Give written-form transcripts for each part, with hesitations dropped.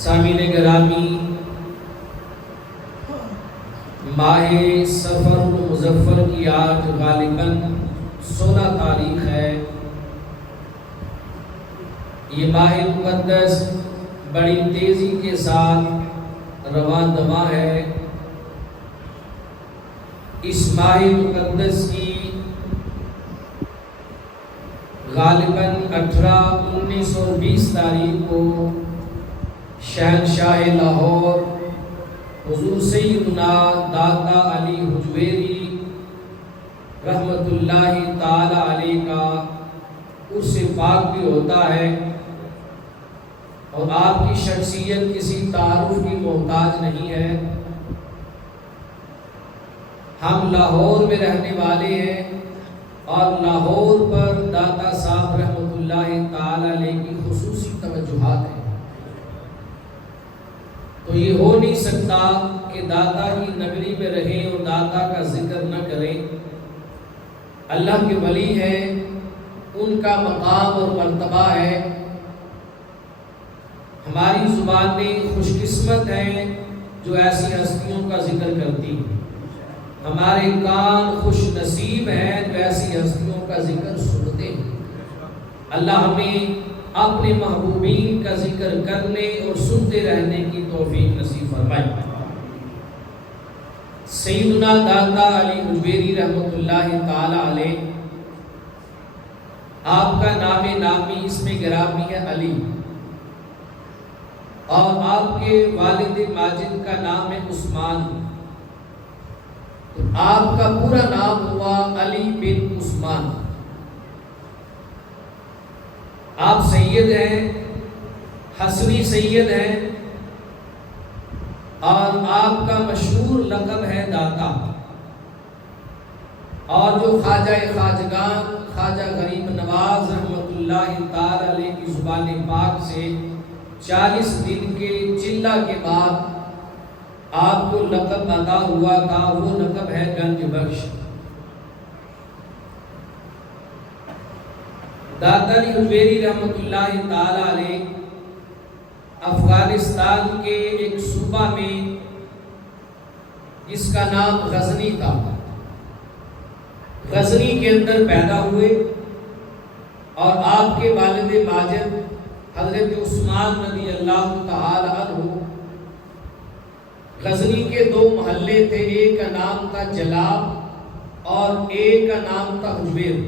سامعین گرامی، ماہ سفر المظفر کی آج غالباً 16 تاریخ ہے۔ یہ ماہ مقدس بڑی تیزی کے ساتھ رواں دواں ہے۔ اس ماہ مقدس کی غالباً 18، 19 اور 20 تاریخ کو شہنشاہ لاہور حضور سیدنا داتا علی حجویری رحمت اللہ تعالی علیہ کا عرس پاک بھی ہوتا ہے، اور آپ کی شخصیت کسی تعارف کی محتاج نہیں ہے۔ ہم لاہور میں رہنے والے ہیں، اور لاہور پر داتا صاحب رحمت اللہ تعالی علیہ کی خصوصی توجہات ہیں۔ تو یہ ہو نہیں سکتا کہ داتا کی نگری میں رہیں اور داتا کا ذکر نہ کریں۔ اللہ کے ولی ہیں، ان کا مقام اور مرتبہ ہے۔ ہماری زبانیں خوش قسمت ہیں جو ایسی ہستیوں کا ذکر کرتی ہیں، ہمارے کان خوش نصیب ہیں جو ایسی ہستیوں کا ذکر سنتے ہیں۔ اللہ ہمیں اپنے محبوبین کا ذکر کرنے اور سنتے رہنے کی توفیق نصیب فرمائے۔ سیدنا داتا علی حجویری رحمت اللہ تعالی علیہ، آپ کا نام نامی اسم گرامی ہے علی، اور آپ کے والد ماجد کا نام ہے عثمان۔ تو آپ کا پورا نام ہوا علی بن عثمان۔ آپ سید ہیں، حسنی سید ہیں، اور آپ کا مشہور لقب ہے داتا۔ اور جو خواجہ خواجگان خواجہ غریب نواز رحمت اللہ تعالی علیہ کی زبان پاک سے 40 دن کے چلہ کے بعد آپ کو لقب عطا ہوا تھا، وہ لقب ہے گنج بخش۔ داتا علی حجویری رحمت اللہ تعالی علیہ افغانستان کے ایک صوبہ میں جس کا نام غزنی تھا، غزنی کے اندر پیدا ہوئے، اور آپ کے والد ماجد حضرت عثمان رضی اللہ تعالی عنہ غزنی کے 2 محلے تھے، ایک کا نام تھا جلاب اور ایک کا نام تھا حجویر۔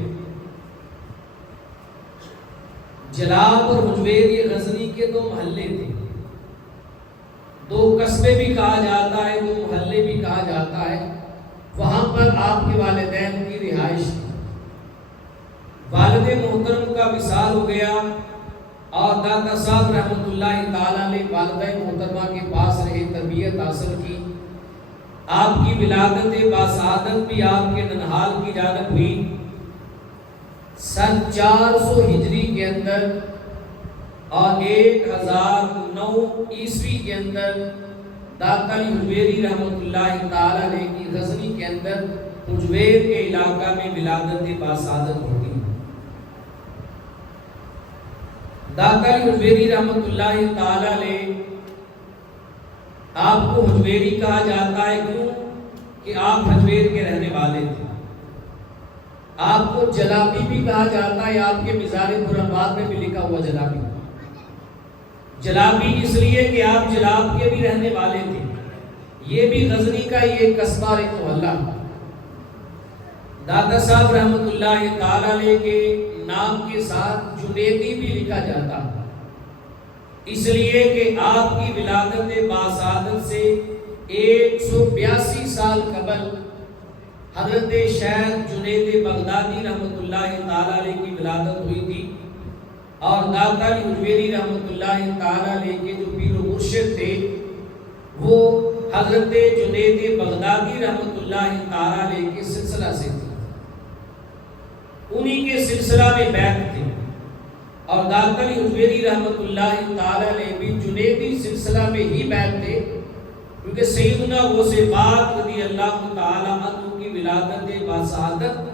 جلاب اور حجویر یہ غزنی کے 2 محلے تھے، 2 قصبے بھی کہا جاتا ہے، 2 محلے بھی کہا جاتا ہے۔ وہاں پر آپ کے والدین کی رہائش تھی۔ والد محترم کا وصال ہو گیا، اور داتا صاحب رحمت اللہ تعالیٰ نے والدہ محترمہ کے پاس رہے، تربیت حاصل کی۔ آپ کی ولادت باسعادت بھی آپ کے ننہال کی جانب ہوئی۔ سن 400 ہجری کے اندر اور 1009 عیسوی کے اندر داتا علی حجویری رحمت اللہ تعالی علیہ کی غزنی کے اندر حجویر کے علاقہ میں ولادت باسعادت ہوگی۔ داتا علی حجویری رحمت اللہ تعالی علیہ، آپ کو حجویری کہا جاتا ہے کیوں کہ آپ حجویر کے رہنے والے تھے۔ آپ کو جلابی بھی کہا جاتا ہے، آپ کے مزار برآباد میں بھی لکھا ہوا جلابی۔ جلابی اس لیے کہ آپ جلاب کے بھی رہنے والے تھے۔ یہ بھی غزنی کا ایک قصبہ، ایک محلہ۔ داتا صاحب رحمت اللہ تعالی علیہ کے نام کے ساتھ جنیدی بھی لکھا جاتا، اس لیے کہ آپ کی ولادت باسعادت سے 182 سال قبل حضرت شیخ جنید بغدادی رحمت اللہ تعالی علیہ کی ولادت ہوئی تھی، اور داتا علی حجویری رحمت اللہ تعالی علیہ کے جو پیر و مرشد تھے وہ حضرت جنید بغدادی رحمت اللہ تعالی علیہ کے سلسلہ سے تھے، انہی کے سلسلہ میں بیعت تھے۔ اور داتا علی حجویری رحمت اللہ تعالی علیہ بھی جنیدی سلسلہ میں ہی بیعت تھے، کیونکہ سیدنا غوث پاک رضی اللہ تعالی عنہ کی ولادت باسعادت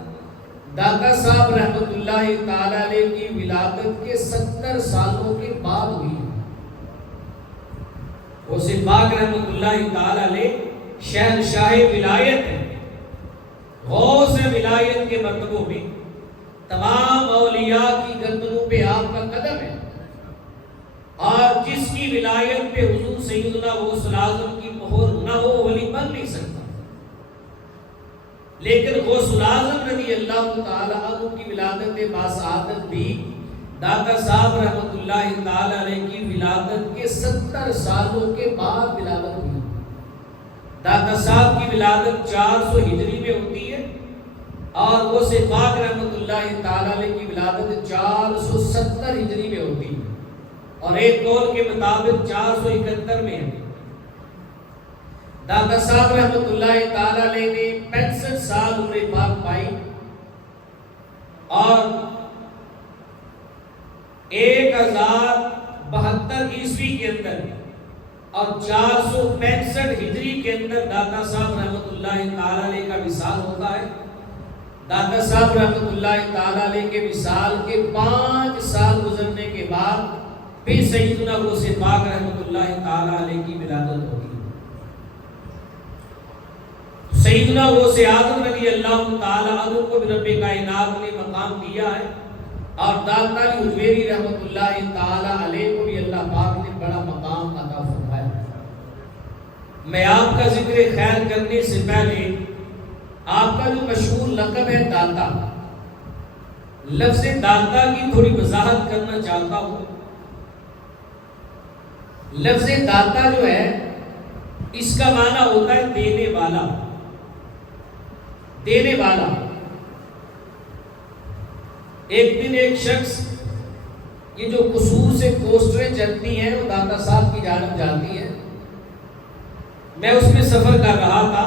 داتا صاحب رحمت اللہ تعالی علیہ کی ولادت کے 70 سالوں کے بعد ہوئی۔ غوث پاک رحمۃ اللہ تعالی علیہ شہنشاہ ولایت ہے، غوث ولایت کے مرتبوں میں تمام اولیاء کی گردنوں پہ آپ کا قدم ہے، اور جس کی ولایت پہ حضور سیدنا غوث الاعظم کی مہر نہ ہو ولی بن نہیں سکتا۔ لیکن غوث الاعظم رضی اللہ تعالی عنہ کی ولادت باسعادت بھی داتا صاحب رحمۃ اللہ تعالی علیہ کی ولادت کے 70 سالوں کے بعد ولادت ہوئی۔ داتا صاحب کی ولادت 400 ہجری میں ہوتی ہے، اور غوث پاک رحمۃ اللہ تعالی علیہ کی ولادت 470 ہجری میں ہوتی ہے، اور ایک قول کے مطابق 471 میں ہے۔ داتا صاحب رحمۃ اللہ تعالی علیہ نے 65 سال عمر پاک پائی، اور 1072 عیسوی کے اندر اور 465 ہجری کے اندر داتا صاحب رحمۃ اللہ تعالی علیہ کا وصال ہوتا ہے۔ داتا صاحب رحمۃ اللہ تعالی علیہ کے وصال کے 5 سال گزرنے کے بعد پھر سیدنا غوث پاک رحمۃ اللہ تعالی علیہ کی ولادت ہوتی ہے۔ سیدنا غوث اعظم رضی اللہ تعالی عنہ کو رب کائنات نے مقام دیا ہے، اور داتا علی حجویری رحمۃ اللہ تعالی علیہ کو بھی اللہ پاک نے بڑا مقام عطا فرمایا۔ میں آپ کا ذکر خیر کرنے سے پہلے آپ کا جو مشہور لقب ہے داتا، لفظ داتا کی تھوڑی وضاحت کرنا چاہتا ہوں۔ لفظ داتا جو ہے اس کا معنی ہوتا ہے دینے والا، دینے والا۔ ایک دن ایک شخص، یہ جو قصور سے پوسٹریں چلتی ہیں وہ داتا صاحب کی جانب جاتی ہیں، میں اس میں سفر کر رہا تھا،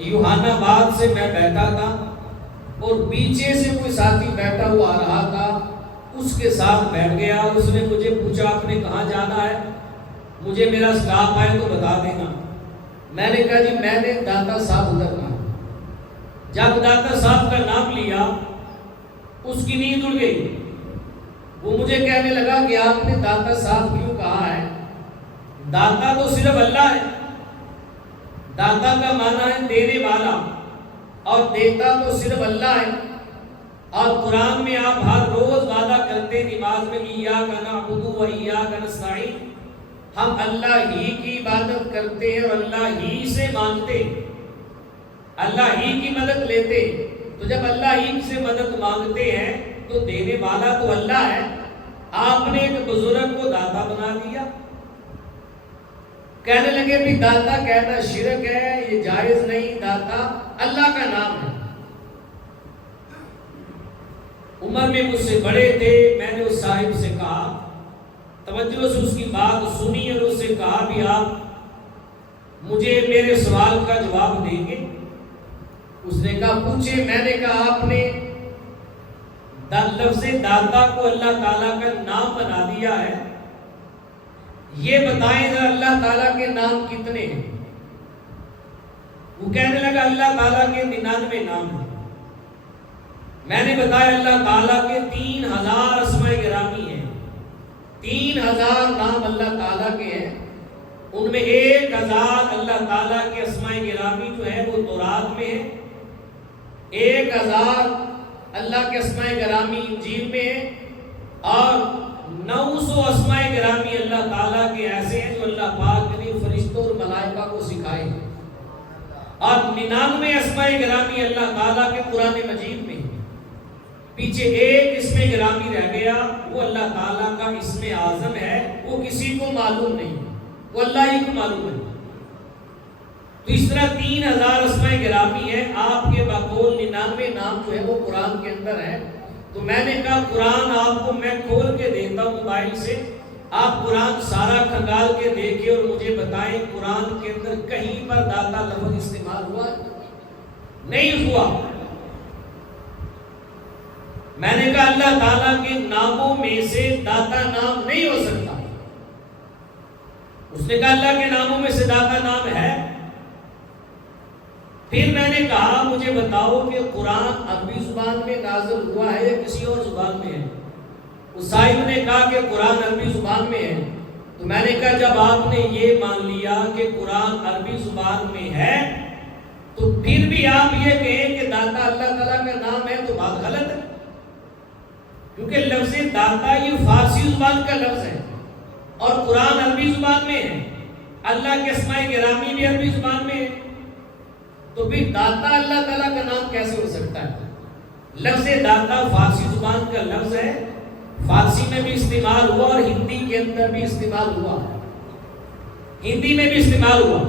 یوحنا آباد سے میں بیٹھا تھا، اور پیچھے سے کوئی ساتھی بیٹھا ہوا آ رہا تھا، اس کے ساتھ بیٹھ گیا۔ اس نے مجھے پوچھا آپ نے کہاں جانا ہے، مجھے میرا سٹاپ آئے تو بتا دینا۔ میں نے کہا جی میں نے داتا صاحب اترنا۔ جب داتا صاحب کا نام لیا اس کی نیند اڑ گئی، وہ مجھے کہنے لگا کہ آپ نے داتا صاحب کیوں کہا ہے؟ داتا تو صرف اللہ ہے، داتا کا معنی ہے دینے والا، اور دیتا تو صرف اللہ ہے۔ اور قرآن میں آپ ہر روز وعدہ کرتے نماز میں ایاک نعبد و ایاک نستعین، ہم اللہ ہی کی عبادت کرتے ہیں اور اللہ ہی سے مانگتے، اللہ ہی کی مدد لیتے۔ تو جب اللہ ہی سے مدد مانگتے ہیں تو دینے والا تو اللہ ہے۔ آپ نے ایک بزرگ کو داتا بنا دیا۔ کہنے لگے بھی داتا کہنا شرک ہے، یہ جائز نہیں، داتا اللہ کا نام ہے۔ عمر میں مجھ سے بڑے تھے، میں نے اس صاحب سے کہا، توجہ سے اس کی بات سنی، اور اس سے کہا بھی آپ مجھے میرے سوال کا جواب دیں گے؟ اس نے کہا پوچھے۔ میں نے کہا آپ نے لفظ داتا کو اللہ تعالیٰ کا نام بنا دیا ہے، یہ بتائیں ذرا اللہ تعالیٰ کے نام کتنے ہیں؟ وہ کہنے لگا اللہ تعالیٰ کے 99 نام ہیں۔ میں نے بتایا اللہ تعالیٰ کے 3000 اسماء گرامی ہیں، 3000 نام اللہ تعالیٰ کے ہیں، ان میں 1000 اللہ تعالیٰ کے اسماء گرامی جو ہیں وہ تورات میں ہیں، 1000 اللہ کے اسماء گرامی انجیل میں ہیں، اور 900 اسماء گرامی اللہ تعالیٰ کے ایسے ہیں جو اللہ پاک نے فرشتوں اور ملائکہ کو سکھائے ہیں، اور 99 اسماء گرامی اللہ تعالیٰ کے قرآن مجید میں ہیں۔ پیچھے ایک اسم گرامی رہ گیا، وہ اللہ تعالیٰ کا اسم اعظم ہے، وہ کسی کو معلوم نہیں، وہ اللہ ہی کو معلوم ہے۔ تو اس طرح 3000 اسماء گرامی ہیں، آپ کے بقول 99 نام جو ہے وہ قرآن کے اندر ہے۔ تو میں نے کہا قرآن آپ کو میں کھول کے دیتا ہوں موبائل سے، آپ قرآن سارا کھنگال کے دیکھیں اور مجھے بتائیں قرآن کے اندر کہیں پر داتا لفظ استعمال ہوا نہیں ہوا۔ میں نے کہا اللہ تعالیٰ کے ناموں میں سے داتا نام نہیں ہو سکتا۔ اس نے کہا اللہ کے ناموں میں سے داتا نام ہے۔ پھر میں نے کہا مجھے بتاؤ کہ قرآن عربی زبان میں نازل ہوا ہے یا کسی اور زبان میں ہے؟ اس صاحب نے کہا کہ قرآن عربی زبان میں ہے۔ تو میں نے کہا جب آپ نے یہ مان لیا کہ قرآن عربی زبان میں ہے تو پھر بھی آپ یہ کہیں کہ داتا اللہ تعالیٰ کا نام ہے تو بات غلط ہے، کیونکہ لفظ داتا یہ فارسی زبان کا لفظ ہے اور قرآن عربی زبان میں ہے، اللہ کے اسماء گرامی بھی عربی زبان میں ہے، تو پھر داتا اللہ تعالیٰ کا نام کیسے ہو سکتا ہے؟ لفظ داتا فارسی زبان کا لفظ ہے، فارسی میں بھی استعمال ہوا اور ہندی کے اندر بھی استعمال ہوا، ہندی میں بھی استعمال ہوا۔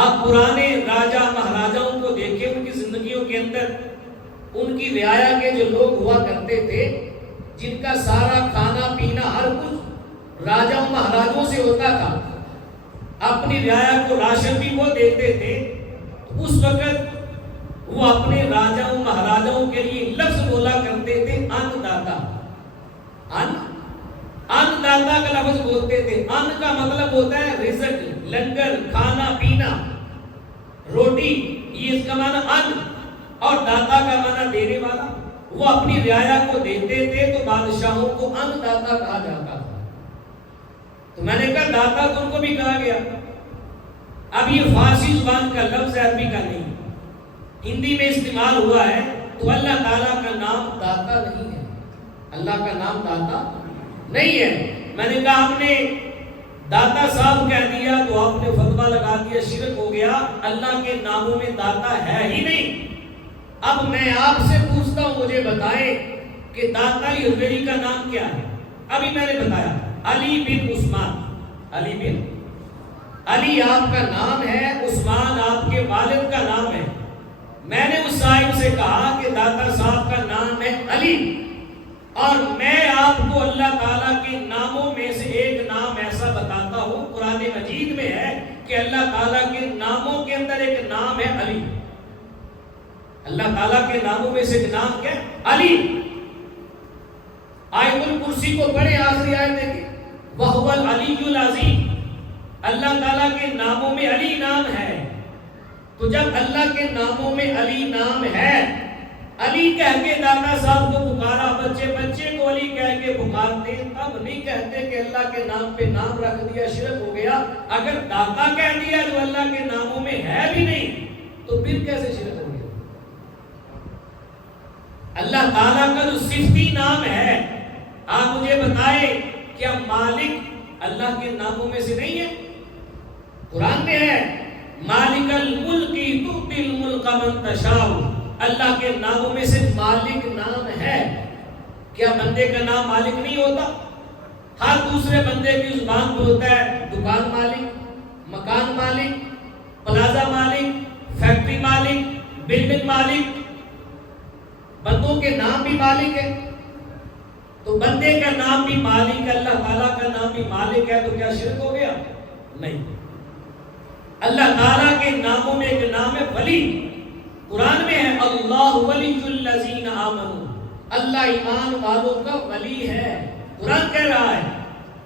آپ پرانے راجہ مہاراجاؤں کو دیکھیں، ان کی زندگیوں کے اندر ان کی رعایا کے جو لوگ ہوا کرتے تھے، جن کا سارا کھانا پینا ہر کچھ راجاؤں مہاراجوں سے ہوتا تھا، اپنی رعایا کو راشن بھی وہ دیتے تھے، اس وقت وہ اپنے راجاؤں مہاراجاؤں کے لیے لفظ بولا کرتے تھے ان داتا، ان داتا کا لفظ بولتے تھے۔ ان کا مطلب ہوتا ہے رزق، لنگر، کھانا پینا، روٹی، یہ اس کا معنی ان، اور داتا کا معنی دینے والا۔ وہ اپنی رعایا کو دیتے تھے تو بادشاہوں کو ان داتا کہا جاتا تھا۔ تو میں نے کہا داتا تو ان کو بھی کہا گیا، اب یہ فارسی زبان کا لفظ ہے، عربی کا نہیں، ہندی میں استعمال ہوا ہے، تو اللہ تعالیٰ کا نام داتا نہیں ہے، اللہ کا نام داتا نہیں ہے۔ میں نے کہا آپ نے داتا صاحب کہہ دیا تو آپ نے فتویٰ لگا دیا، شرک ہو گیا، اللہ کے ناموں میں داتا ہے ہی نہیں۔ اب میں آپ سے پوچھتا ہوں، مجھے بتائیں کہ داتا علی حجویری کا نام کیا ہے؟ ابھی میں نے بتایا علی بن عثمان، علی بن علی آپ کا نام ہے، عثمان آپ کے والد کا نام ہے۔ میں نے اس صاحب سے کہا کہ داتا صاحب کا نام ہے علی، اور میں آپ کو اللہ تعالیٰ کے ناموں میں سے ایک نام ایسا بتاتا ہوں، قرآن مجید میں ہے کہ اللہ تعالیٰ کے ناموں کے اندر ایک نام ہے علی۔ اللہ تعالیٰ کے ناموں میں سے ایک نام کیا؟ علی۔ آیت الکرسی کو پڑھیں، آخری آیت دیکھیں، وَهُوَ الْعَلِيُّ الْعَظِيمُ، اللہ تعالیٰ کے ناموں میں علی نام ہے۔ تو جب اللہ کے ناموں میں علی نام ہے، علی کہہ کے داتا صاحب کو پکارا، بچے بچے کو علی کہہ کے پکارتے، تب نہیں کہتے کہ اللہ کے نام پہ نام رکھ دیا شرک ہو گیا۔ اگر داتا کہہ دیا جو اللہ کے ناموں میں ہے بھی نہیں تو پھر کیسے شرک ہو گیا؟ اللہ تعالیٰ کا جو صفتی نام ہے، آپ مجھے بتائیں کیا مالک اللہ کے ناموں میں سے نہیں ہے؟ قرآن میں ہے مالک الملک تؤتی الملک من تشاء، اللہ کے ناموں میں سے مالک نام ہے۔ کیا بندے کا نام مالک نہیں ہوتا؟ ہر دوسرے بندے کی زبان پہ ہوتا ہے دکان مالک، مکان مالک، پلازا مالک، فیکٹری مالک، بلڈنگ مالک، بندوں کے نام بھی مالک ہے۔ تو بندے کا نام بھی مالک ہے، اللہ تعالیٰ کا نام بھی مالک ہے، تو کیا شرک ہو گیا؟ نہیں۔ اللہ تعالیٰ کے ناموں میں ایک نام ہے ولی، قرآن میں ہے اللہ ولی الذین آمنوا، اللہ ایمان والوں کا ولی ہے، قرآن کہہ رہا ہے۔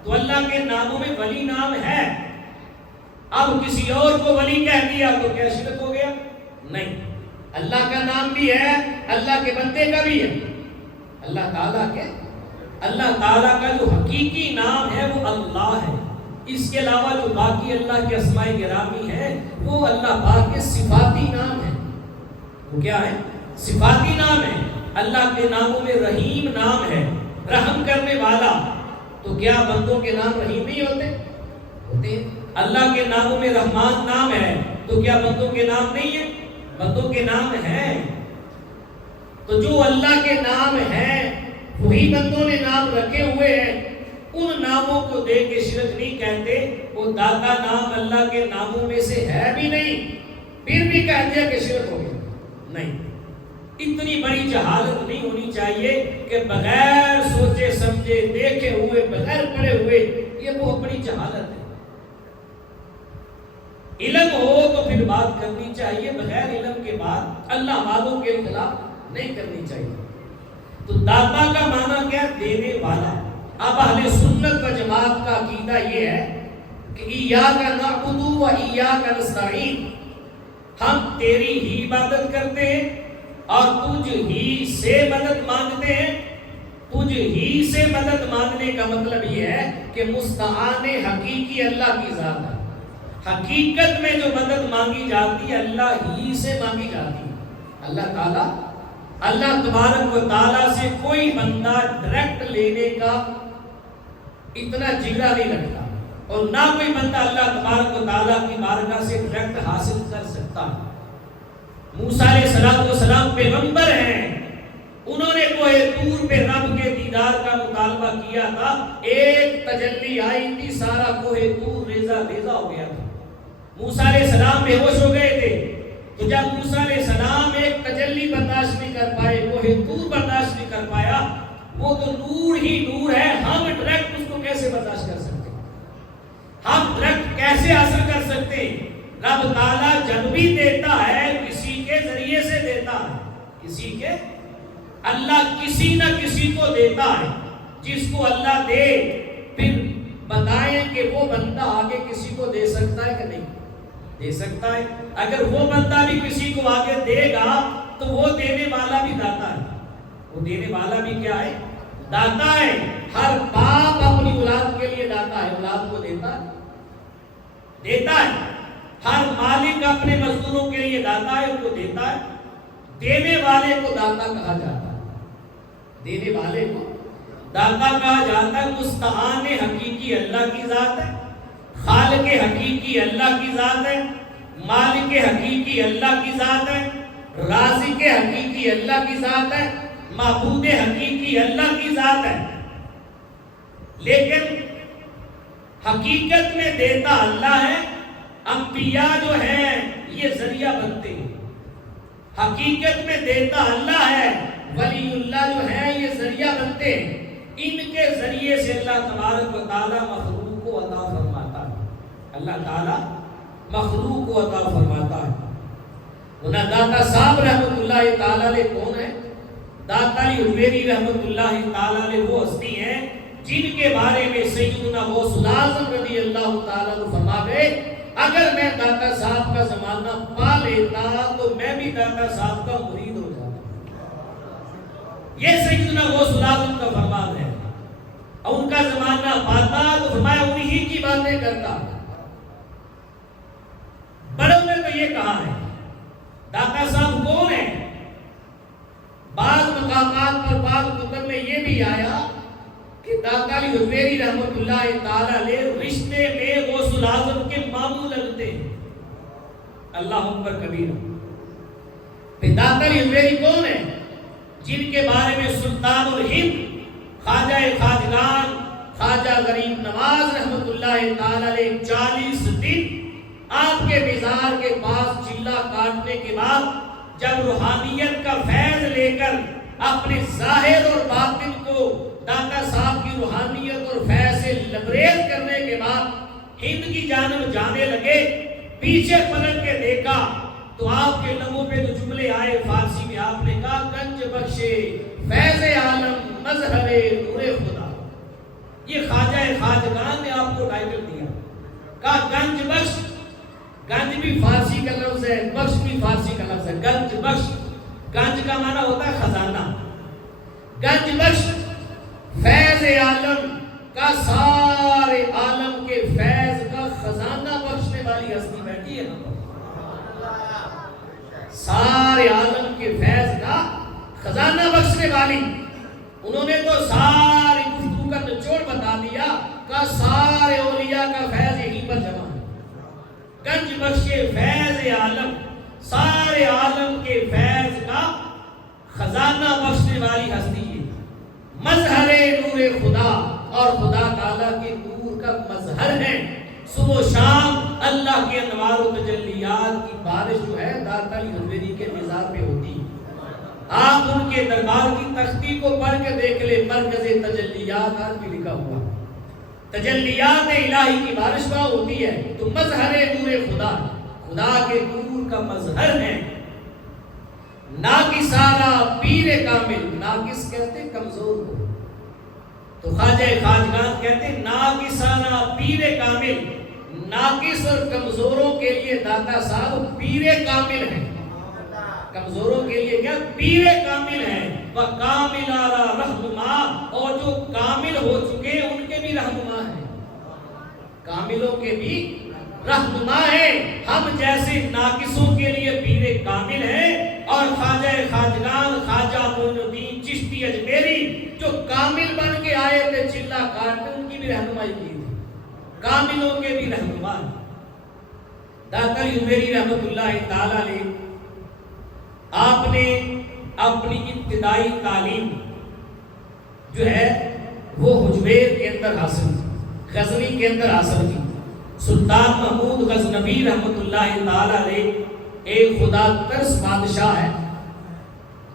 تو اللہ کے ناموں میں ولی نام ہے، اب کسی اور کو ولی کہہ دیا تو کیا شرک ہو گیا؟ نہیں۔ اللہ کا نام بھی ہے، اللہ کے بندے کا بھی ہے، اللہ تعالیٰ کا جو حقیقی نام ہے وہ اللہ ہے۔ اس کے علاوہ جو باقی اللہ کے اسماء گرامی ہیں وہ اللہ پاک کے صفاتی نام ہیں۔ وہ کیا ہے؟ صفاتی نام ہے۔ اللہ کے ناموں میں رحیم نام ہے، رحم کرنے والا، تو کیا بندوں کے نام رحیم نہیں ہوتے؟ ہوتے۔ اللہ کے ناموں میں رحمان نام ہے، تو کیا بندوں کے نام نہیں ہیں؟ بندوں کے نام ہیں۔ تو جو اللہ کے نام ہیں وہی بندوں نے نام رکھے ہوئے ہیں، ان ناموں کو دے کے شرک نہیں کہتے۔ وہ داتا نام اللہ کے ناموں میں سے ہے بھی نہیں، پھر بھی کہہ دیا کہ شرک ہو گیا؟ نہیں۔ اتنی بڑی جہالت نہیں ہونی چاہیے کہ بغیر سوچے سمجھے دیکھے ہوئے بغیر پڑھے ہوئے، یہ بہت بڑی جہالت ہے۔ علم ہو تو پھر بات کرنی چاہیے، بغیر علم کے بعد اللہ والوں کے خلاف نہیں کرنی چاہیے۔ تو داتا کا معنی کیا؟ دینے والا۔ اب اہل سنت و جماعت کا عقیدہ یہ ہے کہ ایاک نعبد و ایاک نستعین، ہم تیری ہی عبادت کرتے ہیں اور تجھ ہی سے مدد مانگتے ہیں۔ تجھ ہی سے مدد مانگنے کا مطلب یہ ہے کہ مستعان حقیقی اللہ کی ذات ہے. حقیقت میں جو مدد مانگی جاتی ہے اللہ ہی سے مانگی جاتی ہے. اللہ تبارک و تعالیٰ سے کوئی بندہ ڈائریکٹ لینے کا اتنا جگرا نہیں رکھتا، اور نہ کوئی بندہ اللہ تبارک و تعالیٰ کی بارگاہ سے ڈائریکٹ حاصل کر سکتا. موسیٰ علیہ السلام پیغمبر ہیں، انہوں نے کوہ طور پہ رب کے دیدار کا مطالبہ کیا تھا. ایک تجلی آئی تھی، سارا کوہ طور ریزہ ریزہ ہو گیا تھا. موسیٰ علیہ السلام بے ہوش ہو گئے تھے. تو جب موسیٰ علیہ السلام ایک تجلی برداشت نہیں کر پائے، کوہ طور برداشت نہیں کر پایا، وہ تو نور ہی نور ہے. ہم ڈائریکٹ اس کو کیسے برداشت کر سکتے ہیں؟ ہم ڈائریکٹ کیسے حاصل کر سکتے ہیں؟ رب تعالیٰ جب بھی دیتا ہے کسی کے ذریعے سے دیتا ہے. اللہ کسی نہ کسی کو دیتا ہے. جس کو اللہ دے پھر بتائیں کہ وہ بندہ آگے کسی کو دے سکتا ہے کہ نہیں دے سکتا ہے. اگر وہ بندہ بھی کسی کو آگے دے گا تو وہ دینے والا بھی داتا ہے. وہ دینے والا بھی کیا ہے؟ داتا ہے. ہر باپ اپنی اولاد کے لیے داتا ہے، اولاد کو دیتا ہے. ہر مالک اپنے مزدوروں کے لیے داتا ہے، ان کو دیتا ہے. دینے والے کو داتا کہا جاتا ہے. دینے والے کو داتا کہا جاتا ہے. مستعان حقیقی اللہ کی ذات ہے، خالق حقیقی اللہ کی ذات ہے، مالک حقیقی اللہ کی ذات ہے، رازق حقیقی اللہ کی ذات ہے، معبود حقیقی اللہ کی ذات ہے. لیکن حقیقت میں دیتا اللہ ہے. انبیاء جو ہیں یہ ذریعہ بنتے ہیں. حقیقت میں دیتا اللہ ہے. ولی اللہ جو ہے یہ ذریعہ بنتے ہیں. ان کے ذریعے سے اللہ تبارک و تعالیٰ مخلوق کو عطا فرماتا ہے. اللہ تعالیٰ مخلوق کو عطا فرماتا ہے. انہاں داتا صاحب رحمت اللہ تعالیٰ علیہ کون ہے؟ داتا علی حجویری رحمت اللہ تعالیٰ علیہ وہ ہستی ہیں جن کے بارے میں سیدنا غوث الاعظم رضی اللہ تعالیٰ عنہ فرما گئے اگر میں داتا صاحب کا زمانہ پا لیتا تو میں بھی داتا صاحب کا مرید ہو جاتا. یہ سیدنا غوث الاعظم کا فرمان ہے. اور ان کا زمانہ پاتا تو فرمایا انہی کی باتیں کرتا. بڑوں نے تو یہ کہا ہے داتا صاحب کون ہے. بعض مقامات پر بعض کتب میں یہ بھی آیا کہ داتا علی حجویری رحمت اللہ تعالیٰ علیہ رشتے میں غوث الاعظم کے ماموں لگتے ہیں. اللہ اکبر کبیر. پھر داتا علی حجویری کون ہے؟ جن کے بارے میں سلطان الہند خواجہ خواجگان خواجہ غریب نواز رحمت اللہ تعالیٰ علیہ 40 دن آپ کے مزار کے پاس چلا کاٹنے کے بعد جب روحانیت کا فیض لے کر اپنے ظاہر اور باطن کو داتا صاحب کی روحانیت اور فیض سے لبریز کرنے کے بعد ہند کی جانب جانے لگے، پیچھے پلٹ کے دیکھا تو آپ کے لبوں پہ جو جملے آئے فارسی میں آپ نے کہا گنج بخشے فیض عالم مظہر نور خدا. یہ خواجہ خواجگان نے آپ کو ٹائٹل دیا. کہا گنج بخش، گنج بھی فارسی کا لفظ ہے، بخش بھی فارسی کا لفظ ہے. گنج بخش، گنج کا معنی ہوتا ہے خزانہ. گنج بخش فیض عالم کا، سارے عالم کے فیض کا خزانہ بخشنے والی ہستی بیٹھی ہے نا. سارے عالم کے فیض کا خزانہ بخشنے والی. انہوں نے تو ساری گفتگو کا نچوڑ بتا دیا کہ سارے اولیاء کا فیض یہیں پر جمع ہے. گنج بخش فیض عالم، سارے عالم کے فیض کا خزانہ بخشنے والی ہستی ہے. مظہر نور خدا، اور خدا تعالیٰ کے نور کا مظہر ہے. صبح و شام اللہ کے انوار و تجلیات کی بارش جو ہے داتا علی حجویری کے مزار پہ ہوتی. آپ ان کے دربار کی تختی کو پڑھ کے دیکھ لیں، مرکز تجلیات آج بھی لکھا ہوا. تجلیات الہی کی بارش وہاں ہوتی ہے. تو مظہر نور خدا، خدا کے نور کا مظہر ہے. ناقصانہ پیر کامل، ناقص کہتے ہیں کمزور کو، تو خواجہ خواجگان کہتے ہیں ناقصانہ پیر کامل. ناقص اور کمزوروں کے لیے داتا صاحب پیر کامل ہیں. کمزوروں کے لیے کیا؟ پیر کامل ہیں. وَقَامِلَ عَلَى رَحْمُمَا، اور جو کامل ہو چکے ان کے بھی رہنما ہیں. کاملوں کے بھی رہنما ہے. ہم جیسے ناقصوں کے لیے پیر کامل ہیں، اور خواجہ خواجگان خواجہ معین الدین چشتی اجمیری جو کامل بن کے آئے تھے چلا کاٹنے، ان کی بھی رہنمائی کی تھی. کاملوں کے بھی رہنما. داتا علی حجویری رحمت اللہ تعالی علیہ، آپ نے اپنی ابتدائی تعلیم جو ہے وہ حجویر کے اندر حاصل کی، غزنی کے اندر حاصل کی. سلطان محمود غزنوی رحمت اللہ تعالی علیہ ایک خدا ترس بادشاہ ہے،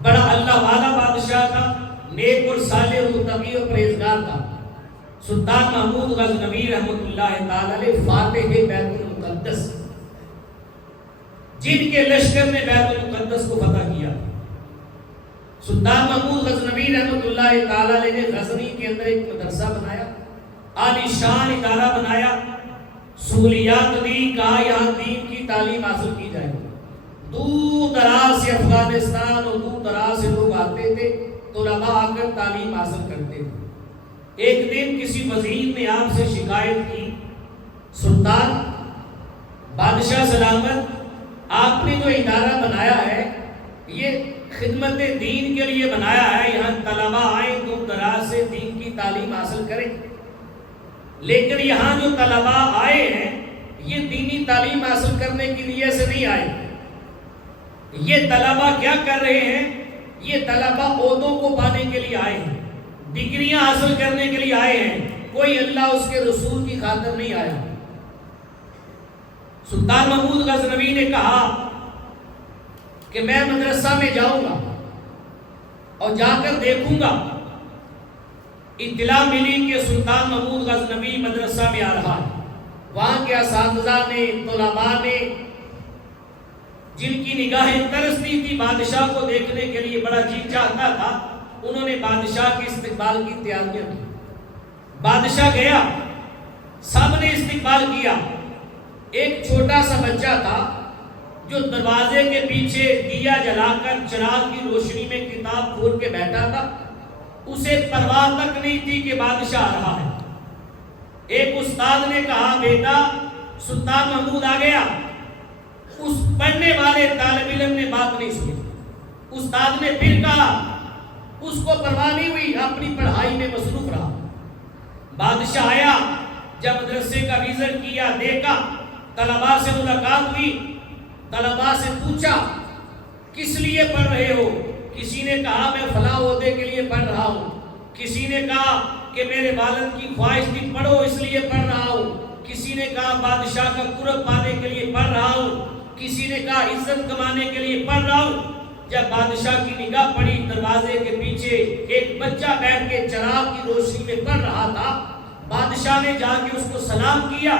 بڑا اللہ والا بادشاہ تھا، نیک اور صالح متقی اور پرہیزگار تھا. سلطان محمود غزنوی رحمت اللہ تعالی علیہ فاتح بیت المقدس، جن کے لشکر نے بیت المقدس کو فتح کیا. سلطان محمود غزنوی رحمت اللہ تعالی علیہ نے غزنی کے اندر ایک مدرسہ بنایا، عالی شان ادارہ بنایا، سہولیات دی، کہا یہاں دین کی تعلیم حاصل کی جائے. دور دراز سے افغانستان اور دور دراز سے لوگ آتے تھے، طلباء آ کر تعلیم حاصل کرتے تھے. ایک دن کسی وزیر نے آپ سے شکایت کی، سلطان بادشاہ سلامت، آپ نے جو ادارہ بنایا ہے یہ خدمت دین کے لیے بنایا ہے، یہاں طلباء آئیں دور دراز سے دین کی تعلیم حاصل کریں، لیکن یہاں جو طلباء آئے ہیں یہ دینی تعلیم حاصل کرنے کے لیے سے نہیں آئے. یہ طلباء کیا کر رہے ہیں؟ یہ طلباء عہدوں کو پانے کے لیے آئے ہیں، ڈگریاں حاصل کرنے کے لیے آئے ہیں، کوئی اللہ اس کے رسول کی خاطر نہیں آیا. سلطان محمود غزنوی نے کہا کہ میں مدرسہ میں جاؤں گا اور جا کر دیکھوں گا. اطلاع ملی کہ سلطان محمود غزنوی مدرسہ میں آ رہا ہے. وہاں کے اساتذہ نے، طلباء نے، جن کی نگاہیں ترستی تھی بادشاہ کو دیکھنے کے لیے، بڑا جی چاہتا تھا، انہوں نے بادشاہ کے استقبال کی تیاریاں کی. بادشاہ گیا، سب نے استقبال کیا. ایک چھوٹا سا بچہ تھا جو دروازے کے پیچھے دیا جلا کر چراغ کی روشنی میں کتاب کھول کے بیٹھا تھا. اسے پرواہ تک نہیں تھی کہ بادشاہ آ رہا ہے. ایک استاد نے کہا بیٹا سلطان محمود آ گیا. اس پڑھنے والے طالب علم نے بات نہیں سنی. استاد نے پھر کہا، اس کو پرواہ نہیں ہوئی، اپنی پڑھائی میں مصروف رہا. بادشاہ آیا، جب مدرسے کا وزٹ کیا، دیکھا، طلباء سے ملاقات ہوئی. طلباء سے پوچھا کس لیے پڑھ رہے ہو؟ کسی نے کہا میں فلاں عہدے کے لیے پڑھ رہا ہوں. کسی نے کہا کہ میرے والد کی خواہش تھی پڑھو اس لیے پڑھ رہا ہوں. کسی نے کہا بادشاہ کا قرب پانے کے لیے پڑھ رہا ہوں. کسی نے کہا عزت کمانے کے لیے پڑھ رہا ہوں. جب بادشاہ کی نگاہ پڑی، دروازے کے پیچھے ایک بچہ بیٹھ کے چراغ کی روشنی میں پڑھ رہا تھا. بادشاہ نے جا کے اس کو سلام کیا.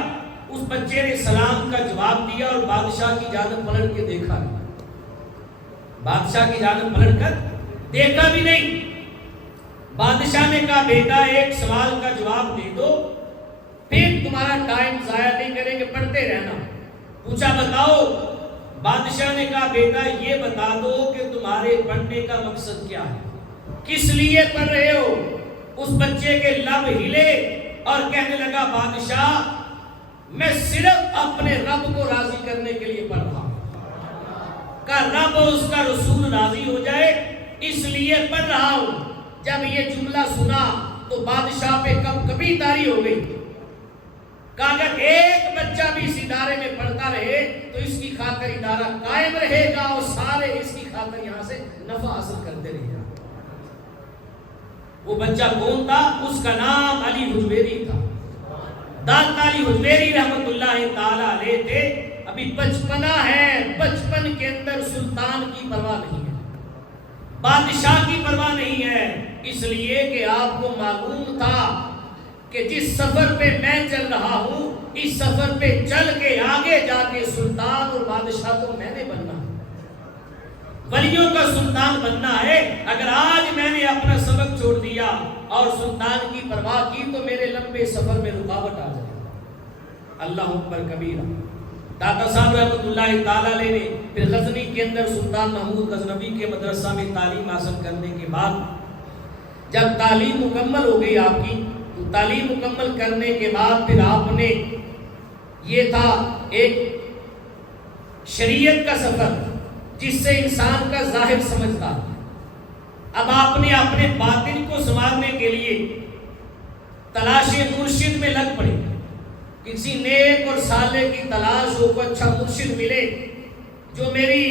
اس بچے نے سلام کا جواب دیا اور بادشاہ کی جانب پلٹ کے دیکھا نہیں. بادشاہ کی جانب پلٹ کر دیکھا بھی نہیں. بادشاہ نے کہا بیٹا ایک سوال کا جواب دے دو، پھر تمہارا ٹائم ضائع نہیں کریں گے، پڑھتے رہنا. پوچھا بتاؤ. بادشاہ نے کہا بیٹا یہ بتا دو کہ تمہارے پڑھنے کا مقصد کیا ہے، کس لیے پڑھ رہے ہو؟ اس بچے کے لب ہلے اور کہنے لگا بادشاہ میں صرف اپنے رب کو راضی کرنے کے لیے پڑھ رہا ہوں، کہ رب اور اس کا رسول راضی ہو جائے اس لیے پڑھ رہا ہوں. جب یہ جملہ سنا تو بادشاہ پہ کبھی تاری ہو گئی. کہ اگر ایک بچہ بھی اس ادارے میں پڑھتا رہے تو اس کی خاطر ادارہ قائم رہے گا اور سارے اس کی خاطر یہاں سے نفع حاصل کرتے رہے گا. وہ بچہ کون تھا؟ اس کا نام علی حجویری تھا. داتا علی حجویری رحمت اللہ تعالی علیہ تھے. ابھی بچپنا ہے، بچپن کے اندر سلطان کی پرواہ نہیں ہے، بادشاہ کی پرواہ نہیں ہے، اس لیے کہ آپ کو معلوم تھا کہ جس سفر پہ میں چل رہا ہوں اس سفر پہ چل کے آگے جا کے سلطان اور بادشاہ تو میں نے بننا ہے، ولیوں کا سلطان بننا ہے. اگر آج میں نے اپنا سبق چھوڑ دیا اور سلطان کی پرواہ کی تو میرے لمبے سفر میں رکاوٹ آ جائے. اللہ اکبر کبیرہ. داتا صاحب رحمۃ اللہ تعالی علیہ نے پھر غزنی کے اندر سلطان محمود غزنوی کے مدرسہ میں تعلیم حاصل کرنے کے بعد جب تعلیم مکمل ہو گئی آپ کی، تو تعلیم مکمل کرنے کے بعد پھر آپ نے یہ تھا ایک شریعت کا سفر جس سے انسان کا ظاہر سمجھتا. اب آپ نے اپنے باطن کو سنوارنے کے لیے تلاش مرشد میں لگ پڑے. کسی نیک اور صالح کی تلاش ہو, کو اچھا مرشد ملے جو میری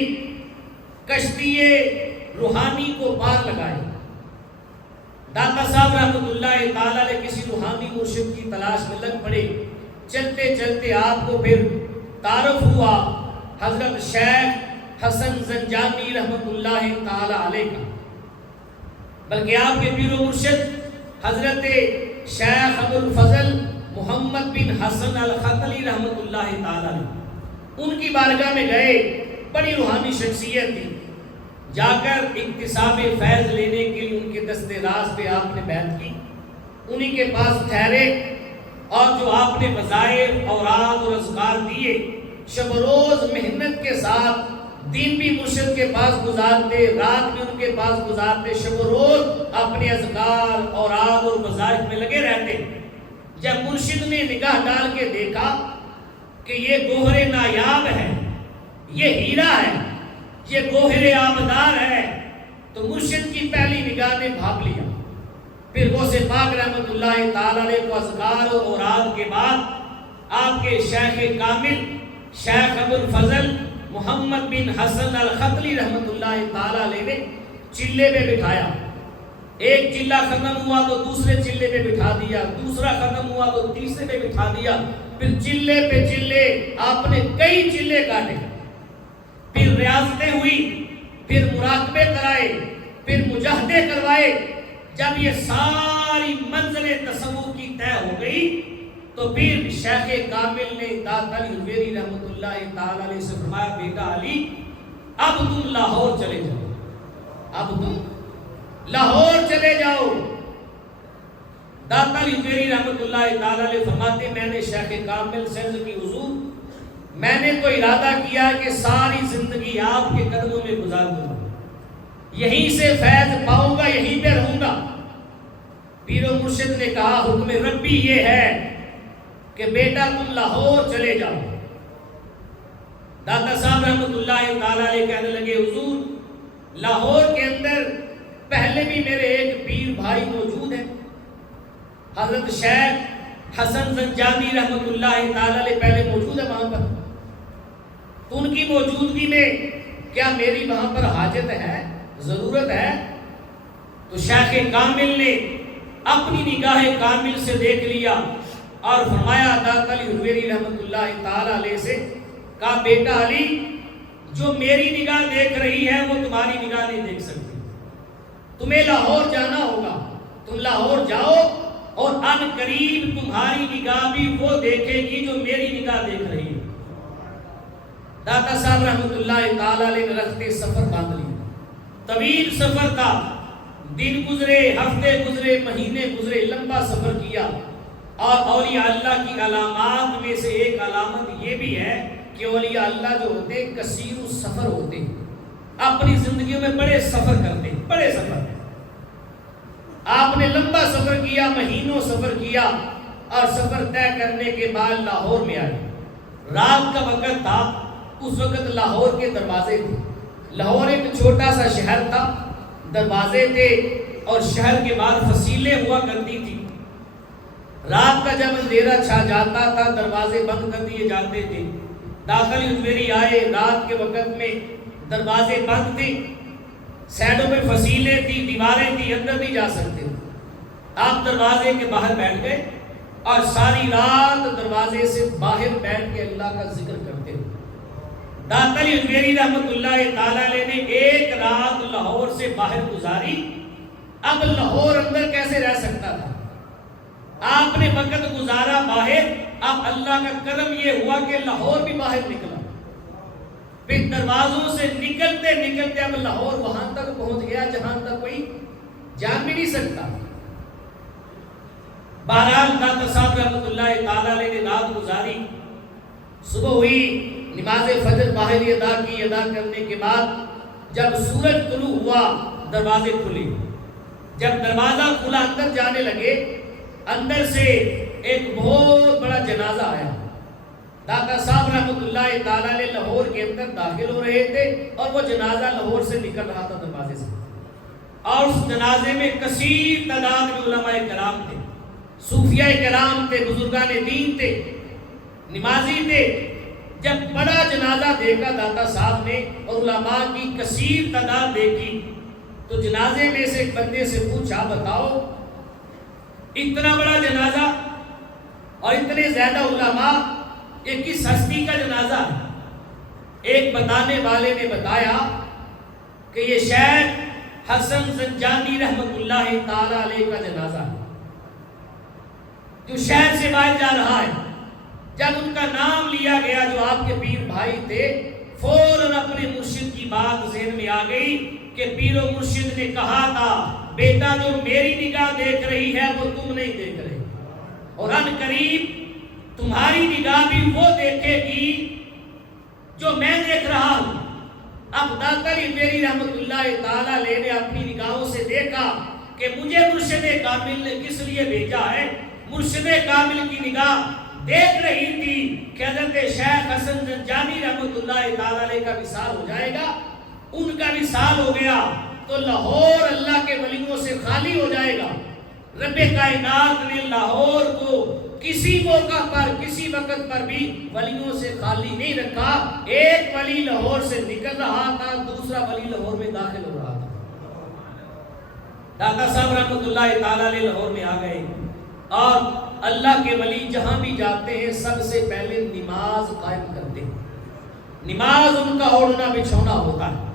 کشتی روحانی کو پار لگائے. داتا صاحب رحمۃ اللہ تعالیٰ نے کسی روحانی مرشد کی تلاش میں لگ پڑے. چلتے چلتے آپ کو پھر تعارف ہوا حضرت شیخ حسن زنجانی رحمۃ اللہ تعالی علیہ کا. بلکہ آپ کے پیر و مرشد حضرت شیخ ابو الفضل محمد بن حسن الخطلی رحمۃ اللہ تعالی علیہ, ان کی بارگاہ میں گئے. بڑی روحانی شخصیت تھی. جا کر اکتساب فیض لینے کے لیے ان کے دستے راز پہ آپ نے بیعت کی. انہی کے پاس ٹھہرے اور جو آپ نے وظائف اوراد اور اذکار دیے شب روز محنت کے ساتھ دن بھی مرشد کے پاس گزارتے, رات بھی ان کے پاس گزارتے, شب و روز اپنے اذکار اوراد اور وظائف میں لگے رہتے. جب مرشد نے نگاہ ڈال کے دیکھا کہ یہ گوہر نایاب ہے, یہ ہیرا ہے, یہ گوہر آبدار ہے, تو مرشد کی پہلی نگاہ نے بھاپ لیا. پھر غوث پاک رحمۃ اللہ تعالی علیہ کو اذکار و اوراد کے بعد آپ کے شیخ کامل شیخ ابو الفضل محمد بن حسن الخطلی رحمۃ اللہ تعالی علیہ نے چلے پہ بٹھایا. ایک چلہ ختم ہوا تو دوسرے چلے پہ بٹھا دیا, دوسرا ختم ہوا تو تیسرے پہ بٹھا دیا. پھر چلے پہ چلے آپ نے کئی چلے کاٹے. پھر ریاضتیں ہوئی, پھر مراقبے کرائے, پھر مجاہدے کروائے. جب یہ ساری منزل تصوف کی طے ہو گئی تو پھر شیخ کامل نے داتا علی حجویری رحمۃ اللہ تعالی علیہ سے فرمایا, بیٹا علی اب تم لاہور چلے جاؤ, اب تم لاہور چلے جاؤ. داتا علی حجویری رحمۃ اللہ تعالی علیہ فرماتے, میں نے شیخ کامل سے عرض کی, حضور میں نے تو ارادہ کیا کہ ساری زندگی آپ کے قدموں میں گزار دوں, یہیں سے فیض پاؤں گا, یہیں پہ رہوں گا. پیر و مرشد نے کہا حکم ربی یہ ہے کہ بیٹا تم لاہور چلے جاؤ. داتا صاحب رحمۃ اللہ تعالی علیہ کہنے لگے, حضور لاہور کے اندر پہلے بھی میرے ایک پیر بھائی موجود ہیں, حضرت شیخ حسن زنجانی رحمۃ اللہ تعالی علیہ پہلے موجود ہے وہاں پر. تو ان کی موجودگی میں کیا میری وہاں پر حاجت ہے, ضرورت ہے؟ تو شیخ کامل نے اپنی نگاہ کامل سے دیکھ لیا اور فرمایا داتا علی حجویری رحمۃ اللہ تعالی علیہ سے, کہا بیٹا علی جو میری نگاہ دیکھ رہی ہے وہ تمہاری نگاہ نہیں دیکھ سکتی. تمہیں لاہور جانا ہوگا, تم لاہور جاؤ اور ان قریب تمہاری نگاہ بھی وہ دیکھے گی جو میری نگاہ دیکھ رہی ہے. داتا صاحب رحمۃ اللہ تعالی علیہ نے رکھتے سفر باندھ لیا. طویل سفر تھا, دن گزرے, ہفتے گزرے, مہینے گزرے, لمبا سفر کیا. اور اولیاء اللہ کی علامات میں سے ایک علامت یہ بھی ہے کہ اولیاء اللہ جو ہوتے ہیں کثیر السفر ہوتے ہیں, اپنی زندگیوں میں بڑے سفر کرتے ہیں, بڑے سفر. آپ نے لمبا سفر کیا, مہینوں سفر کیا اور سفر طے کرنے کے بعد لاہور میں آئے. رات کا وقت تھا, اس وقت لاہور کے دروازے تھے. لاہور ایک چھوٹا سا شہر تھا, دروازے تھے اور شہر کے بعد فصیلیں ہوا کرتی تھی. رات کا جب اندھیرا چھا جاتا تھا دروازے بند کر دیے جاتے تھے. داتا علی حجویری آئے, رات کے وقت میں دروازے بند تھے, سائڈوں میں فصیلیں تھی, دیواریں تھی, اندر نہیں جا سکتے. آپ دروازے کے باہر بیٹھ گئے اور ساری رات دروازے سے باہر بیٹھ کے اللہ کا ذکر کرتے. داتا علی حجویری رحمۃ اللہ تعالی علیہ نے ایک رات لاہور سے باہر گزاری. اب لاہور اندر کیسے رہ سکتا تھا؟ آپ نے وقت گزارا باہر. اب اللہ کا کرم یہ ہوا کہ لاہور بھی باہر نکلا. پھر دروازوں سے نکلتے نکلتے اب لاہور وہاں تک پہنچ گیا جہاں تک کوئی جا بھی نہیں سکتا. بہرحال داتا صاحب رحمۃ اللہ تعالی علیہ نے رات گزاری. صبح ہوئی, نماز فجر باہر ادا کی. ادا کرنے کے بعد جب سورج طلوع ہوا دروازے کھلے. جب دروازہ کھلا اندر جانے لگے, اندر سے ایک بہت بڑا جنازہ آیا. داتا صاحب رحمۃ اللہ تعالیٰ علیہ لاہور کے اندر داخل ہو رہے تھے اور وہ جنازہ لاہور سے نکل رہا تھا دروازے سے، اور اس جنازے میں کثیر تعداد میں علماء کرام تھے، صوفیاء کرام تھے، بزرگان دین تھے، نمازی تھے۔ جب بڑا جنازہ دیکھا داتا صاحب نے اور علماء کی کثیر تعداد دیکھی تو جنازے میں سے ایک بندے سے پوچھا، بتاؤ اتنا بڑا جنازہ اور اتنے زیادہ علماء، یہ کس ہستی کا جنازہ ہے؟ ایک بتانے والے نے بتایا کہ یہ شیخ حسن زنجانی رحمت اللہ تعالی علیہ کا جنازہ ہے، جو شہر سے باہر جا رہا ہے۔ جب ان کا نام لیا گیا جو آپ کے پیر بھائی تھے، فوراً اپنے مرشد کی بات ذہن میں آ گئی کہ پیر و مرشد نے کہا تھا بیٹا جو میری نگاہ دیکھ رہی ہے وہ تم نہیں دیکھ رہے، اور ان قریب تمہاری نگاہ بھی وہ دیکھے گی جو میں دیکھ رہا ہوں۔ اب داتا علی میری رحمت اللہ تعالیٰ علیہ نے اپنی نگاہوں سے دیکھا کہ مجھے مرشد کامل نے کس لیے بھیجا ہے۔ مرشد کامل کی نگاہ دیکھ رہی تھی کہ حضرت شیخ حسن زنجانی رحمت اللہ تعالیٰ علیہ کا وصال ہو جائے گا۔ ان کا وصال ہو گیا تو لاہور اللہ کے ولیوں سے خالی ہو جائے گا۔ رب کائنات نے لاہور کو کسی موقع پر کسی وقت پر بھی ولیوں سے خالی نہیں رکھا۔ ایک ولی لاہور سے نکل رہا تھا، دوسرا ولی لاہور میں داخل ہو رہا تھا۔ داتا صاحب رحمت اللہ تعالیٰ علیہ لاہور میں آ گئے، اور اللہ کے ولی جہاں بھی جاتے ہیں سب سے پہلے نماز قائم کرتے ہیں۔ نماز ان کا اوڑھنا بچھونا ہوتا ہے،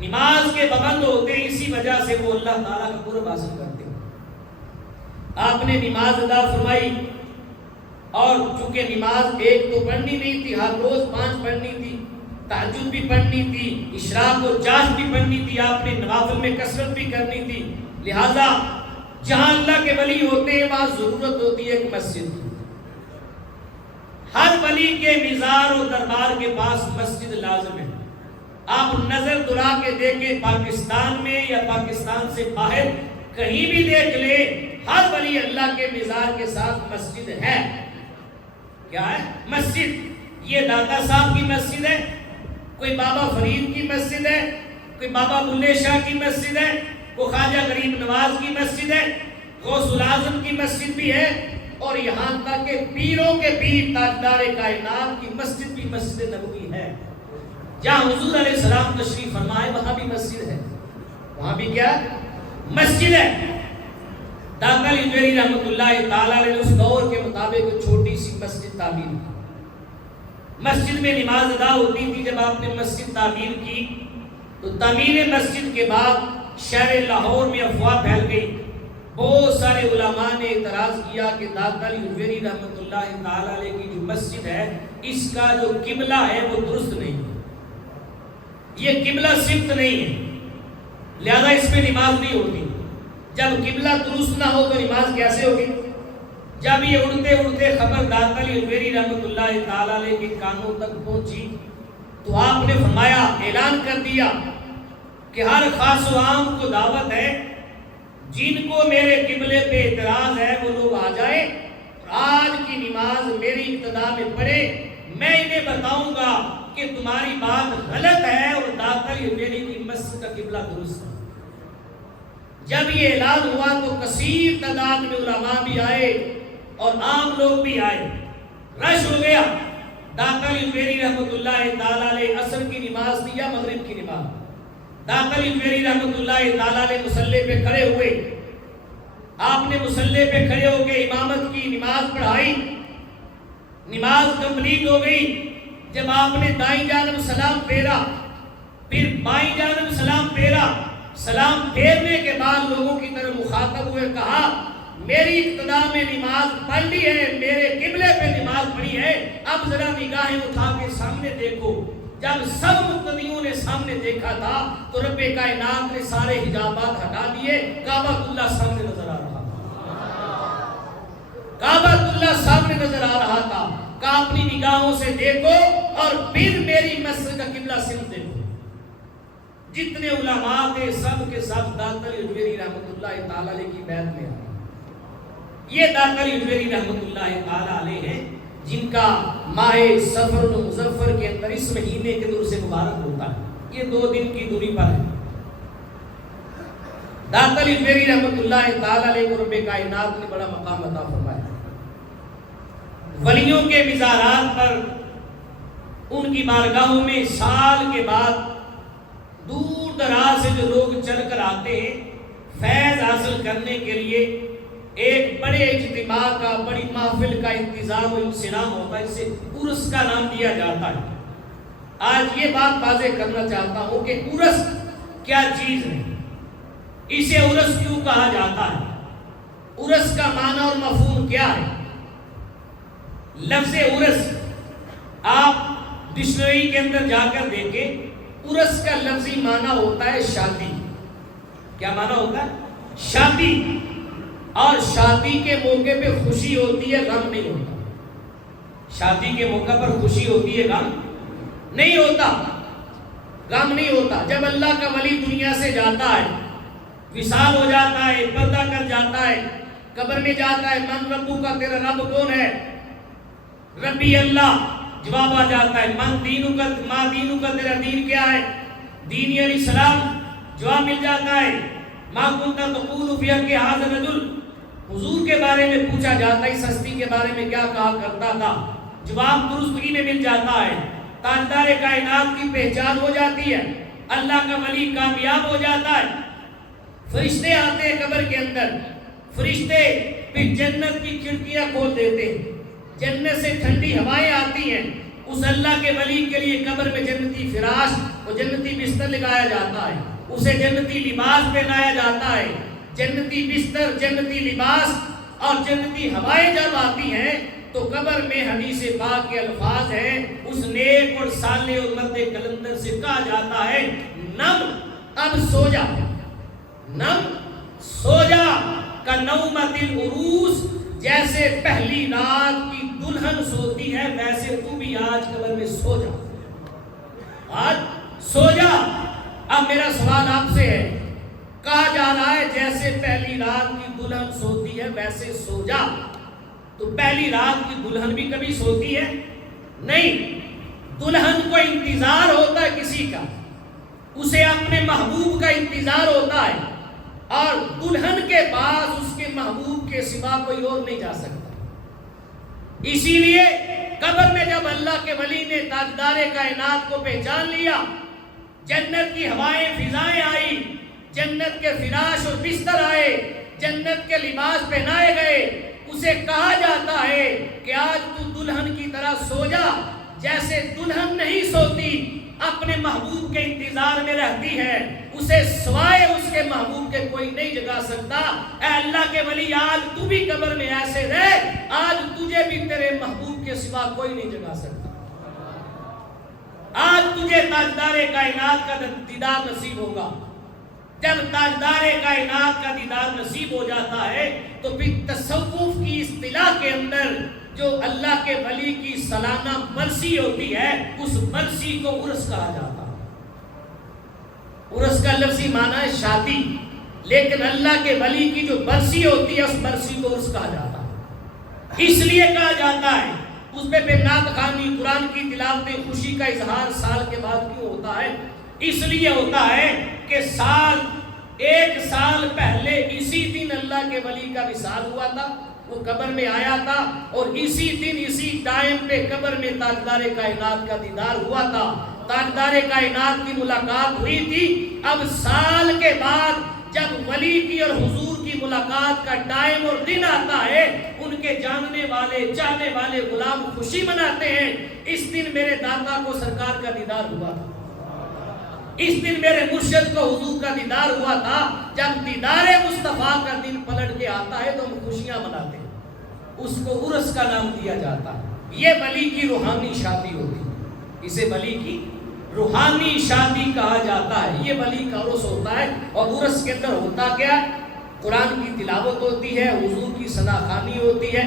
نماز کے پابند ہوتے ہیں، اسی وجہ سے وہ اللہ تعالیٰ کا قرب حاصل کرتے ہیں۔ آپ نے نماز ادا فرمائی، اور چونکہ نماز ایک تو پڑھنی نہیں تھی، ہر روز 5 پڑھنی تھی، تہجد بھی پڑھنی تھی، اشراق و چاشت بھی پڑھنی تھی، آپ نے نوافل میں کثرت بھی کرنی تھی، لہذا جہاں اللہ کے ولی ہوتے ہیں وہاں ضرورت ہوتی ہے ایک مسجد کی۔ ہر ولی کے مزار و دربار کے پاس مسجد لازم ہے۔ آپ نظر دلا کے دیکھیں پاکستان میں یا پاکستان سے باہر کہیں بھی دیکھ لے، ہر ولی اللہ کے مزار کے ساتھ مسجد ہے۔ کیا ہے؟ مسجد۔ یہ داتا صاحب کی مسجد ہے، کوئی بابا فرید کی مسجد ہے، کوئی بابا بلے شاہ کی مسجد ہے، کوئی خواجہ غریب نواز کی مسجد ہے، غوث العظم کی مسجد بھی ہے، اور یہاں تک کہ پیروں کے پیر تاجدار کائنات کی مسجد بھی مسجد نبوی ہے۔ جہاں حضور علیہ السلام تشریف فرمائے وہاں بھی مسجد ہے، وہاں بھی کیا مسجد ہے۔ داتا علی جویری رحمت اللہ تعالیٰ علیہ اس دور کے مطابق چھوٹی سی مسجد تعمیر کی۔ مسجد میں نماز ادا ہوتی تھی۔ جب آپ نے مسجد تعمیر کی تو تعمیر مسجد کے بعد شہر لاہور میں افواہ پھیل گئی۔ بہت سارے علماء نے اعتراض کیا کہ داتا علی جویری رحمت اللہ تعالیٰ علیہ کی جو مسجد ہے اس کا جو قبلہ ہے وہ درست نہیں ہے، یہ قبلہ صفت نہیں ہے، لہذا اس میں نماز نہیں ہوتی۔ جب قبلہ درست نہ ہو تو نماز کیسے ہوگی؟ جب یہ اڑتے اڑتے خبر داتا علی جویری رحمت اللہ تعالیٰ علیہ کے کانوں تک پہنچی تو آپ نے فرمایا، اعلان کر دیا کہ ہر خاص و عام کو دعوت ہے، جن کو میرے قبلے پہ اعتراض ہے وہ لوگ آ جائیں اور آج کی نماز میری ابتدا میں پڑھے، میں انہیں بتاؤں گا کہ تمہاری بات غلط ہے اور داتا علی جویری کی مسجد کا قبلہ درست ہے۔ جب یہ اعلان ہوا تو کثیر تعداد میں علماء بھی آئے اور عام لوگ بھی آئے، رش ہو گیا۔ داتا علی جویری رحمت اللہ تعالیٰ علیہ عصر کی نماز تھی یا مغرب کی نماز، داتا علی جویری رحمت اللہ تعالیٰ علیہ مصلی پہ کھڑے ہوئے۔ آپ نے مصلی پہ کھڑے ہو کے امامت کی نماز پڑھائی، نماز کمپلیٹ ہو گئی۔ جب آپ نے دائیں جانب سلام پھیرا، پھر بائیں جانب سلام پھیرا، سلام پھیرنے کے بعد لوگوں کی طرف مخاطب ہوئے کہا، میری ابتدا میں نماز پڑھ لی ہے، میرے قبلے پہ نماز پڑھی ہے، اب ذرا نگاہیں اٹھا کے سامنے دیکھو۔ جب سب مقتدیوں نے سامنے دیکھا تھا تو رب کائنات نے سارے حجابات ہٹا دیے، کعبہ اللہ سامنے نظر آ رہا تھا، کعبہ اللہ سامنے نظر آ رہا تھا۔ کہا اپنی نگاہوں سے دیکھو اور پھر میری مسجد کا قبلہ صرف دیکھو۔ جتنے علماء تھے سب کے سب داتا علی جویری رحمت اللہ تعالیٰ علیہ کی بیعت میں آئے۔ یہ داتا علی جویری رحمت اللہ تعالیٰ علیہ ہیں جن کا ماہ سفر و مظفر کے اندر اس مہینے کے دور سے مبارک ہوتا ہے، یہ 2 دن کی دوری پر ہے۔ داتا علی فیری رحمت اللہ تعالی علیہ کو رب کائنات نے بڑا مقام عطا فرمایا۔ ولیوں کے مزارات پر ان کی بارگاہوں میں سال کے بعد دور دراز سے جو لوگ چل کر آتے ہیں فیض حاصل کرنے کے لیے، ایک بڑے اجتماع کا، بڑی محفل کا انتظام و انصرام ہوتا ہے، اسے عرس کا نام دیا جاتا ہے۔ آج یہ بات واضح کرنا چاہتا ہوں کہ عرس کیا چیز ہے، اسے عرس کیوں کہا جاتا ہے، عرس کا معنی اور مفہوم کیا ہے۔ لفظ عرس آپ ڈکشنری کے اندر جا کر دیکھیں، عرس کا لفظی معنی ہوتا ہے شادی۔ کیا معنی ہوتا ہے؟ شادی۔ اور شادی کے موقع پہ خوشی ہوتی ہے، غم نہیں ہوتا۔ شادی کے موقع پر خوشی ہوتی ہے، غم نہیں ہوتا، غم نہیں ہوتا۔ جب اللہ کا ولی دنیا سے جاتا ہے، وصال ہو جاتا ہے، پردہ کر جاتا ہے، قبر میں جاتا ہے، من ربو کا، تیرا رب کون ہے؟ ربی اللہ، جواب آ جاتا ہے۔ من دینو کا، ماں دینو کا، تیرا دین کیا ہے؟ دینی علیہ السلام، جواب مل جاتا ہے۔ ماں کنتا تقول فی حق ھذا الرجل، حضور کے بارے میں پوچھا جاتا ہے، اس ہستی کے بارے میں کیا کہا کرتا تھا، جواب درستگی میں مل جاتا ہے۔ تاجدار کائنات کی پہچان ہو جاتی ہے، اللہ کا ولی کامیاب ہو جاتا ہے۔ فرشتے آتے ہیں قبر کے اندر، فرشتے پھر جنت کی کھڑکیاں کھول دیتے ہیں، جنت سے ٹھنڈی ہوائیں آتی ہیں۔ اس اللہ کے ولی کے لیے قبر میں جنتی فراش اور جنتی بستر لگایا جاتا ہے، اسے جنتی لباس پہنایا جاتا ہے۔ جنتی بستر، جنتی لباس اور جنتی ہوائیں جب آتی ہیں تو قبر میں حدیث پاک کے الفاظ ہیں، اس نیک اور صالح اور مرد کلندر سے کہا جاتا ہے، نم اب سو جا، نم سو جا، کا نومت العروس، جیسے پہلی رات کی دلہن سوتی ہے ویسے تو بھی آج قبر میں سو جا، آج سو جا۔ اب میرا سوال آپ سے ہے، کہا جا رہا ہے جیسے پہلی رات کی دلہن سوتی ہے ویسے سو جا، تو پہلی رات کی دلہن بھی کبھی سوتی ہے؟ نہیں، دلہن کو انتظار ہوتا ہے کسی کا، اسے اپنے محبوب کا انتظار ہوتا ہے، اور دلہن کے پاس اس کے محبوب کے سوا کوئی اور نہیں جا سکتا۔ اسی لیے قبر میں جب اللہ کے ولی نے تاجدار کائنات کو پہچان لیا، جنت کی ہوائیں فضائیں آئی، جنت کے فراش اور بستر آئے، جنت کے لباس پہنائے گئے، اسے کہا جاتا ہے کہ آج تو دلہن کی طرح سو جا، جیسے دلہن نہیں سوتی، اپنے محبوب کے انتظار میں رہتی ہے، اسے سوائے اس کے محبوب کے کوئی نہیں جگا سکتا۔ اے اللہ کے ولی، آج تو بھی قبر میں ایسے رہ، آج تجھے بھی تیرے محبوب کے سوا کوئی نہیں جگا سکتا۔ آج تجھے تاجدار کائنات کا دیدار نصیب ہوگا۔ جب تاجدار کائنات کا دیدار نصیب ہو جاتا ہے تو پھر تصوف کی اصطلاح کے اندر جو اللہ کے ولی کی سالانہ برسی ہوتی ہے، اس برسی کو عرس کہا جاتا ہے۔ عرس کا لفظی معنی ہے شادی، لیکن اللہ کے ولی کی جو برسی ہوتی ہے اس برسی کو عرس کہا جاتا ہے۔ اس لیے کہا جاتا ہے، اس پہ پھر نعت خوانی، قرآن کی تلاوتیں، خوشی کا اظہار سال کے بعد کیوں ہوتا ہے؟ اس لیے ہوتا ہے کہ ایک سال پہلے اسی دن اللہ کے ولی کا وصال ہوا تھا، وہ قبر میں آیا تھا، اور اسی دن اسی ٹائم پہ قبر میں تاجدار کائنات کا دیدار ہوا تھا، تاجدار کائنات کی ملاقات ہوئی تھی۔ اب سال کے بعد جب ولی کی اور حضور کی ملاقات کا ٹائم اور دن آتا ہے، ان کے جاننے والے، چاہنے والے غلام خوشی مناتے ہیں، اس دن میرے داتا کو سرکار کا دیدار ہوا تھا، اس دن میرے مرشد کو حضور کا دیدار ہوا تھا۔ جب دیدار مصطفیٰ کا دن پلٹ کے آتا ہے تو ہم خوشیاں مناتے ہیں، اس کو عرس کا نام دیا جاتا ہے۔ یہ ولی کی روحانی شادی ہوتی ہے، اسے ولی کی روحانی شادی کہا جاتا ہے، یہ ولی کا عرس ہوتا ہے۔ اور عرس کے اندر ہوتا کیا ہے؟ قرآن کی تلاوت ہوتی ہے، حضور کی ثنا خوانی ہوتی ہے،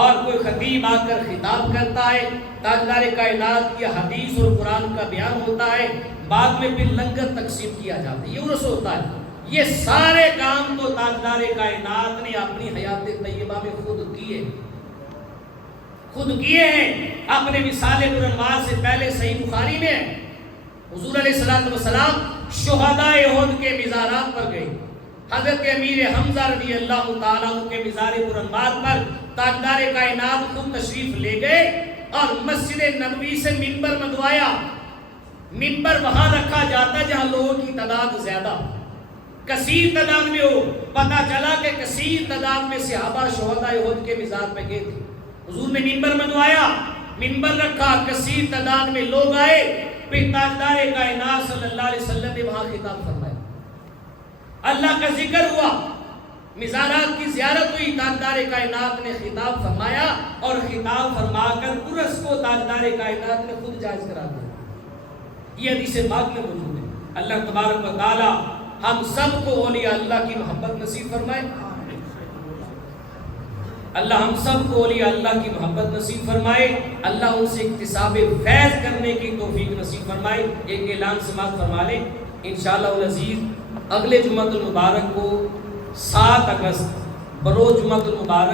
اور کوئی خطیب آ کر خطاب کرتا ہے، تاجدار کائنات کی حدیث اور قرآن کا بیان ہوتا ہے، بعد میں پھر لنگر تقسیم کیا جاتا ہے، یہ عرس ہوتا ہے۔ یہ سارے کام تو تاجدار کائنات نے اپنی حیات طیبہ میں خود کیے، خود کیے ہیں اپنے وصال پرانوار سے پہلے صحیح بخاری میں حضور علیہ السلام شہداء احد کے مزارات پر گئے. حضرت امیر حمزہ رضی اللہ تعالیٰ عنہ کے مزار پرانوار پر تاجدار کائنات خود تشریف لے گئے اور مسجد نبوی سے منبر منگوایا. منبر وہاں رکھا جاتا جہاں لوگوں کی تعداد زیادہ کثیر تعداد میں ہو. پتہ چلا کہ کثیر تعداد میں صحابہ شہداء احد کے مزار پہ گئے تھے. حضور نے منبر منگوایا, منبر رکھا, کثیر تعداد میں لوگ آئے. پھر تاجدار کائنات صلی اللہ علیہ وسلم نے وہاں خطاب فرمایا, اللہ کا ذکر ہوا, مزارات کی زیارت ہوئی, تاجدار کائنات نے خطاب فرمایا اور خطاب فرما کر عرس کو تاجدار کائنات نے خود جائز کرا دیا. یہ حدیث پاک میں موجود ہے. اللہ تبارک و تعالی ہم سب کو اولیاء اللہ کی محبت نصیب فرمائے. اللہ ہم سب کو اولیاء اللہ کی محبت نصیب فرمائے. اللہ ان سے اکتساب فیض کرنے کی توفیق نصیب فرمائے. ایک اعلان سماعت فرما لیں. انشاءاللہ العزیز اگلے جمعۃ المبارک کو 7 اگست بروز جمعۃ المبارک